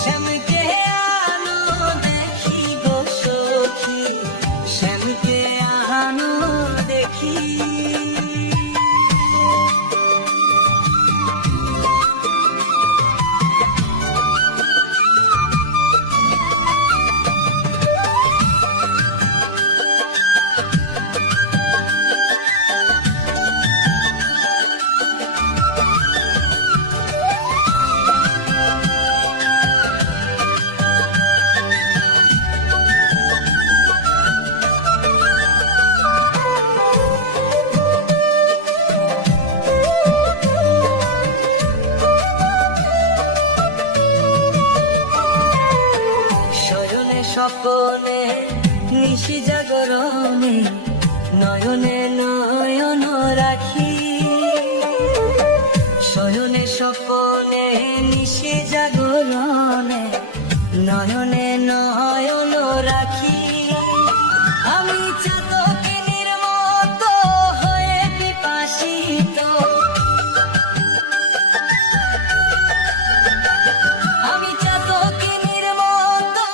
শ্যামকে আনো দেখি গো সখী, শ্যামকে আনো দেখি। স্বপনে নিশি জাগরণে নয়নে নয়ন রাখি, শয়নে স্বপনে নিশি জাগরণে নয়নে নয়ন রাখি। আমি চাতকিনীর মতো হয়ে পিপাসিত, আমি চাতকিনীর মতো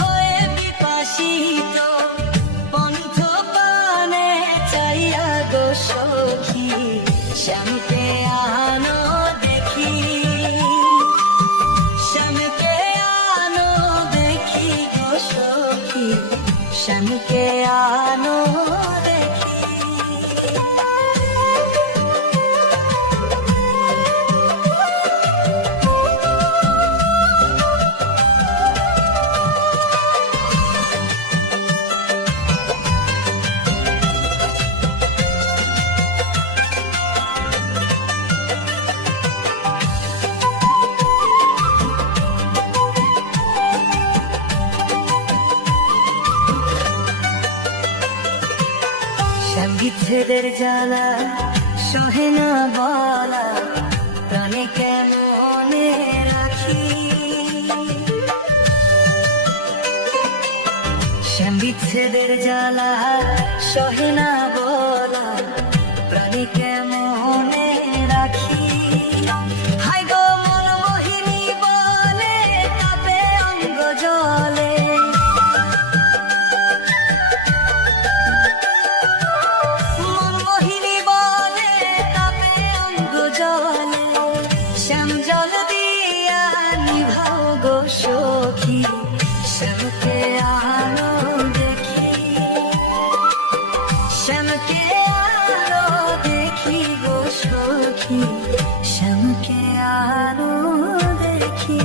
হয়ে পিপাসিত, পন্থ পানে চাইয়া গো সখী, শ্যামকে আনো দেখি, শ্যামকে আনো দেখি গো সখী, শ্যামকে আনো দেখি। শ্যাম বিচ্ছেদের জ্বালা সহে না বলা, প্রাণে কেমনে রাখি। শ্যাম বিচ্ছেদের জ্বালা সহে না বলা, প্রাণে কেমনে রাখি। হাই গো মন মোহিনী বলে তাপে অঙ্গ জলে, শ্যাম জল দিয়া নিভাও গো সখী, শ্যামকে আনো দেখি, শ্যামকে আনো দেখি গো সখী, শ্যামকে আনো দেখি।